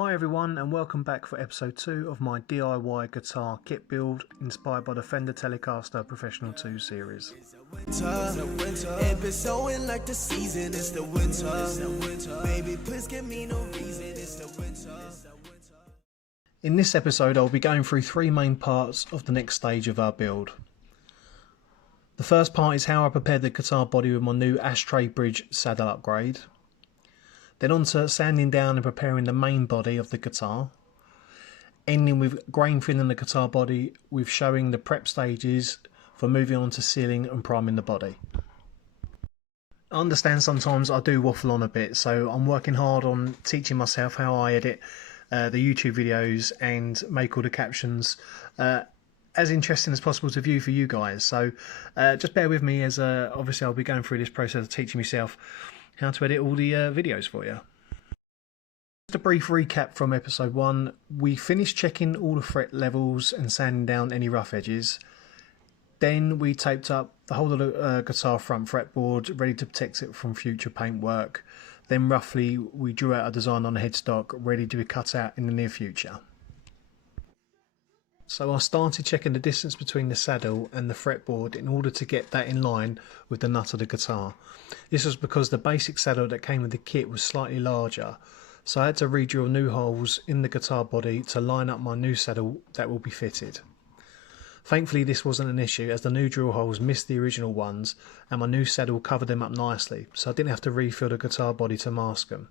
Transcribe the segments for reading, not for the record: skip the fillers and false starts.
Hi everyone and welcome back for episode 2 of my DIY guitar kit build inspired by the Fender Telecaster Professional 2 series. In this episode I'll be going through 3 main parts of the next stage of our build. The first part is how I prepared the guitar body with my new Ashtray Bridge saddle upgrade. Then on to sanding down and preparing the main body of the guitar, ending with grain filling the guitar body with showing the prep stages for moving on to sealing and priming the body. I understand sometimes I do waffle on a bit, so I'm working hard on teaching myself how I edit the YouTube videos and make all the captions as interesting as possible to view for you guys. So just bear with me as obviously I'll be going through this process of teaching myself how to edit all the videos for you. Just a brief recap from episode 1. We finished checking all the fret levels and sanding down any rough edges. Then we taped up the whole of the guitar front fretboard, ready to protect it from future paintwork. Then roughly we drew out a design on the headstock, ready to be cut out in the near future. So I started checking the distance between the saddle and the fretboard in order to get that in line with the nut of the guitar. This was because the basic saddle that came with the kit was slightly larger, so I had to re-drill new holes in the guitar body to line up my new saddle that will be fitted. Thankfully this wasn't an issue, as the new drill holes missed the original ones and my new saddle covered them up nicely, so I didn't have to refill the guitar body to mask them.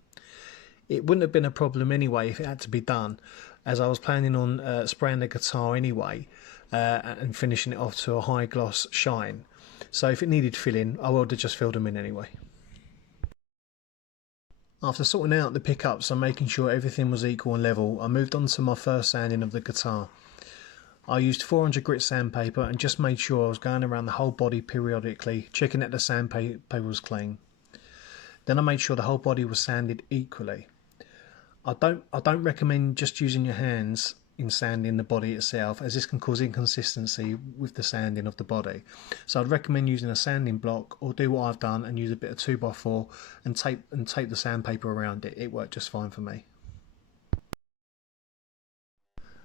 It wouldn't have been a problem anyway if it had to be done, as I was planning on spraying the guitar anyway and finishing it off to a high gloss shine. So if it needed filling, I would have just filled them in anyway. After sorting out the pickups and making sure everything was equal and level, I moved on to my first sanding of the guitar. I used 400 grit sandpaper and just made sure I was going around the whole body periodically, checking that the sandpaper was clean. Then I made sure the whole body was sanded equally. I don't recommend just using your hands in sanding the body itself, as this can cause inconsistency with the sanding of the body. So I'd recommend using a sanding block, or do what I've done and use a bit of 2x4 and tape the sandpaper around it. It worked just fine for me.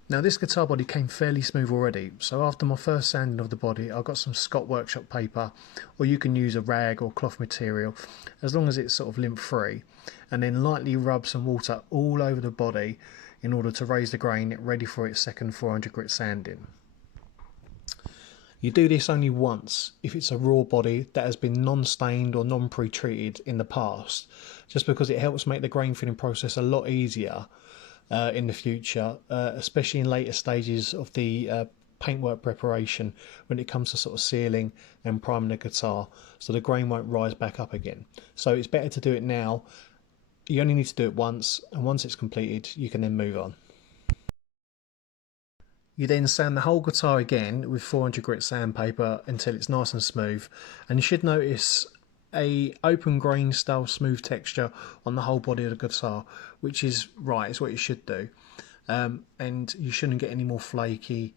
Now this guitar body came fairly smooth already, so after my first sanding of the body I got some Scott Workshop paper, or you can use a rag or cloth material as long as it's sort of lint free, and then lightly rub some water all over the body in order to raise the grain ready for its second 400 grit sanding. You do this only once if it's a raw body that has been non-stained or non-pre-treated in the past, just because it helps make the grain filling process a lot easier in the future, especially in later stages of the paintwork preparation when it comes to sort of sealing and priming the guitar, so the grain won't rise back up again. So it's better to do it now. You only need to do it once, and once it's completed you can then move on. You then sand the whole guitar again with 400 grit sandpaper until it's nice and smooth, and you should notice a open grain style smooth texture on the whole body of the guitar, which is right, it's what you should do, and you shouldn't get any more flaking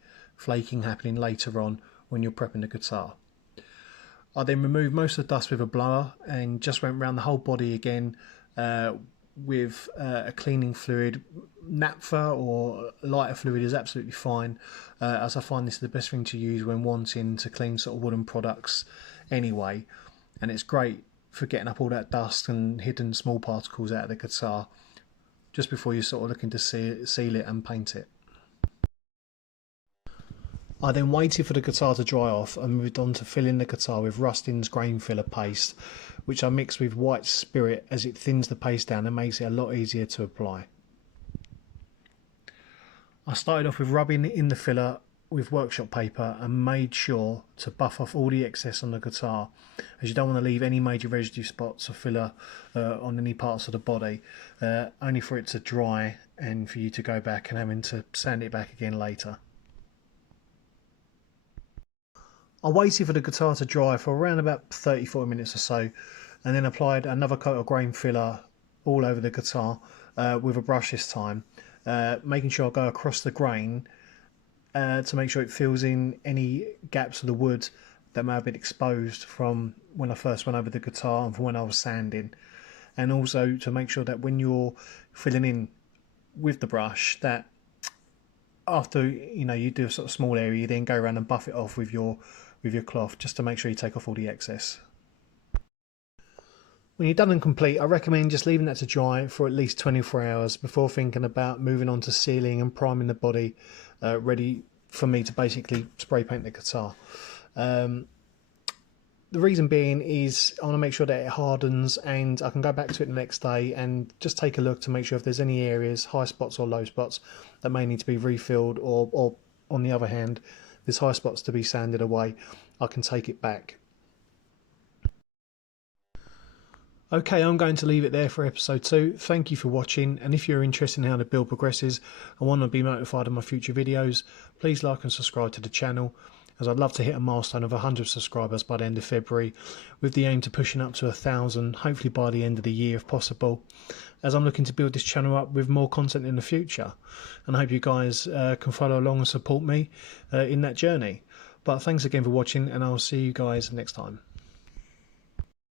happening later on when you're prepping the guitar. I then removed most of the dust with a blower and just went around the whole body again with a cleaning fluid. Naphtha or lighter fluid is absolutely fine, as I find this is the best thing to use when wanting to clean sort of wooden products anyway, and it's great for getting up all that dust and hidden small particles out of the guitar just before you're sort of looking to seal it and paint it. I then waited for the guitar to dry off and moved on to filling the guitar with Rustin's grain filler paste, which I mixed with white spirit as it thins the paste down and makes it a lot easier to apply. I started off with rubbing in the filler with workshop paper and made sure to buff off all the excess on the guitar, as you don't want to leave any major residue spots of filler on any parts of the body, only for it to dry and for you to go back and having to sand it back again later. I waited for the guitar to dry for around about 30-40 minutes or so, and then applied another coat of grain filler all over the guitar with a brush this time, making sure I go across the grain to make sure it fills in any gaps of the wood that may have been exposed from when I first went over the guitar and from when I was sanding, and also to make sure that when you're filling in with the brush that after you do a sort of small area, you then go around and buff it off with your cloth, just to make sure you take off all the excess. When you're done and complete, I recommend just leaving that to dry for at least 24 hours before thinking about moving on to sealing and priming the body, ready for me to basically spray paint the guitar. The reason being is I want to make sure that it hardens and I can go back to it the next day and just take a look to make sure if there's any areas, high spots or low spots, that may need to be refilled, or on the other hand, if there's high spots to be sanded away, I can take it back. Okay, I'm going to leave it there for episode 2. Thank you for watching, and if you're interested in how the build progresses and want to be notified of my future videos, please like and subscribe to the channel, as I'd love to hit a milestone of 100 subscribers by the end of February, with the aim to pushing up to 1,000, hopefully by the end of the year if possible, as I'm looking to build this channel up with more content in the future. And I hope you guys can follow along and support me in that journey. But thanks again for watching, and I'll see you guys next time.